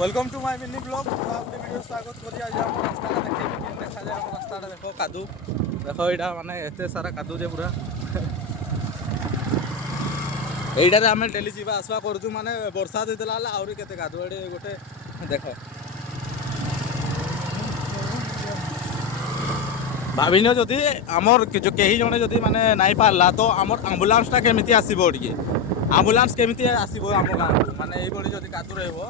Welcome to my mini blog. गोटे video स्वागत करी आज आम रास्ता देखी देखा जाए आम रास्ता देख कादू देख यहाँ माने एत सारा कादू जे पूरा यहीटारे आम डेली जावा आसवा करूँ माने वर्षा देला आहरी केते कादू ये गोटे देख भाविन जदि आमर कहीं जड़े जदि माने नाई पारला तो आमर आम्बुलांसटा केमिति आसीबो टिके आम्बुलांस केमिति आसीबो आम गाँव को माने यही जदि कादू रहिबो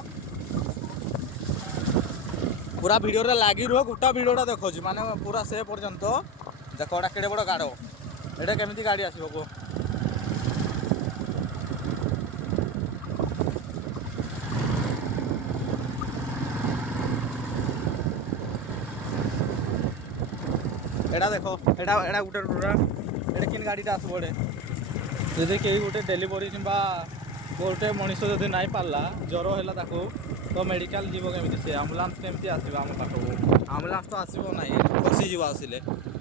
पूरा वीडियो रे लागी रुह गोटा वीडियोटा देखो माने पूरा से पर्यंत देख एटा केड़े बड़ गाड़ एटा केमिति गाड़ी आसीबो को एटा देखो एटा एटा गोटे पूरा एटा किन गाड़ीटा आसबो जदि कहीं गोटे डेलीवरी कि गोटे मनीष जदि नाई पारला ज्वर है ताको तो मेडिकल जीव केमी से आम्बुलांस केमी आसो आम पाखक आम्बुलांस तो आसो ना फसीज आसिले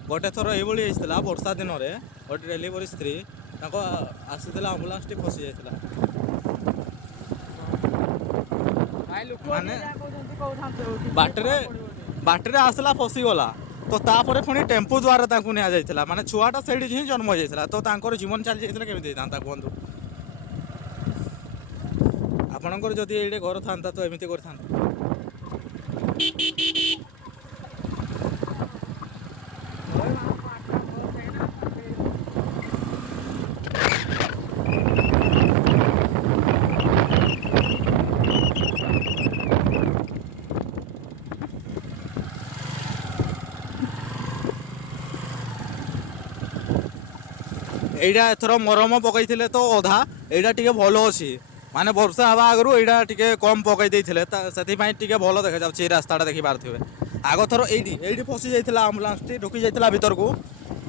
गोटे थर ये वर्षा दिन में गोटे डेलीवरी स्त्री आसी आम्बुलांस टी फसी जाता माने बाटरे आसला फसीगला तो तापर पुणी टेम्पू द्वारा नि माने छुआटा से ही जन्म हो जाता तो जीवन चली जाता केमी कहतु आपणकर जदि ये घर था तो एमती कर एटा एथर मरम पकई तो अधा एटा टिके भल अच्छी माने वर्षा हवा आगु यहाँ टे कम पकई से भल देखा जाए रास्ता देखी पारे आग थर ये फसी जाता आम्बुलांस टी ढुकी जाता भीतर को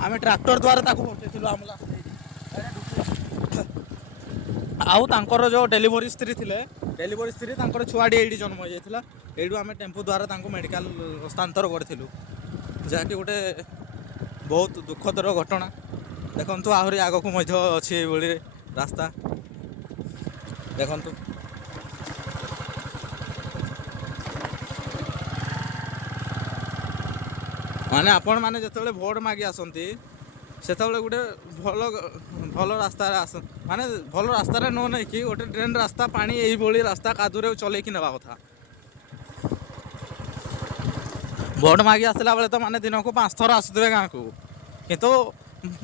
आम ट्रैक्टर द्वारा पहुँचे आम्बुलांस आउर जो डेलीवरी स्त्री थे डेलीवरी स्त्री छुआटी ये जन्म हो जाता यू आम टेम्पू द्वारा मेडिकल हस्तांतर करूँ जहाँकि गोटे बहुत दुखदर घटना देखु आहरी आग को अच्छी रास्ता देखु माने आपण माने जिते भोट मागी आसती से गोटे भल भल रास्ता आस माने भल रास्तार न नहीं कि गोटे ट्रेन रास्ता पानी यही रास्ता कादूरे चलैकी नेबा कथा भोट मागी आसला बेले तो माने दिन को 5 थर आसुवे गाँव को किंतु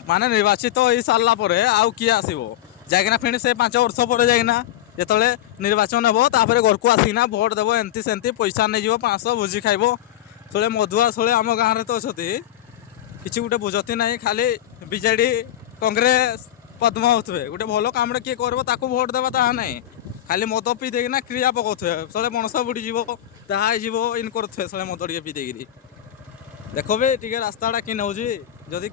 माने निर्वाचित हो सारा पर आउ किए आसो जाइना फिर से 5 वर्ष पर जाइना जिते निर्वाचन हे तापर घर को आसिना भोट देव एमती सेमती पैसा नहीं 500 भोजी खाइब थोड़े मधुआ थोड़े आम गाँव में तो अच्छी किसी गोटे बुझती ना खाली बीजेडी कांग्रेस पद्म होते गोटे भल कम किए कर भोट देवा ता ना खाली मद पी देना क्रिया पकाउे थोड़े मणस बुड़ीज ताजीव इन करुए थोड़े मद टे पी देगी देख भी टे रास्ताटा कि नौ जदि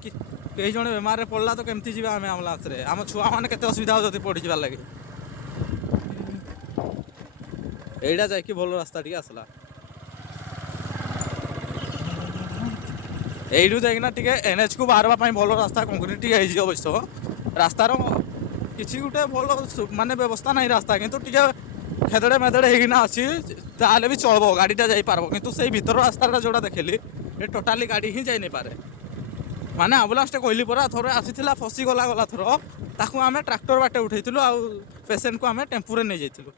कई जन बेमार पड़ला तो केमती जी आम आम्बुलांस आम छुआ मैंने केते असुविधा हो पड़ी जावार लगे यहीटा जाकि भल रास्ता टी आसला यू जाइना टे एनएच को बाहर भल रास्ता कंक्रीट अवश्य रास्तार किसी गोटे भल माने व्यवस्था नहीं रास्ता किंतु टे खेदड़े मेदड़े होना अच्छी ताले भी चलो गाड़ीटा जापार किंतु से भीतर रास्ता जोड़ा देखली ये टोटाली गाड़ी ही जाई नहीं पारे माने आम्बुलांस कहली परा थोड़े आसीला फसीगला गला थर ताकू आम ट्रैक्टर बाटे उठेलु आ पेसेंट को आम टेम्पू नहीं जाइलु।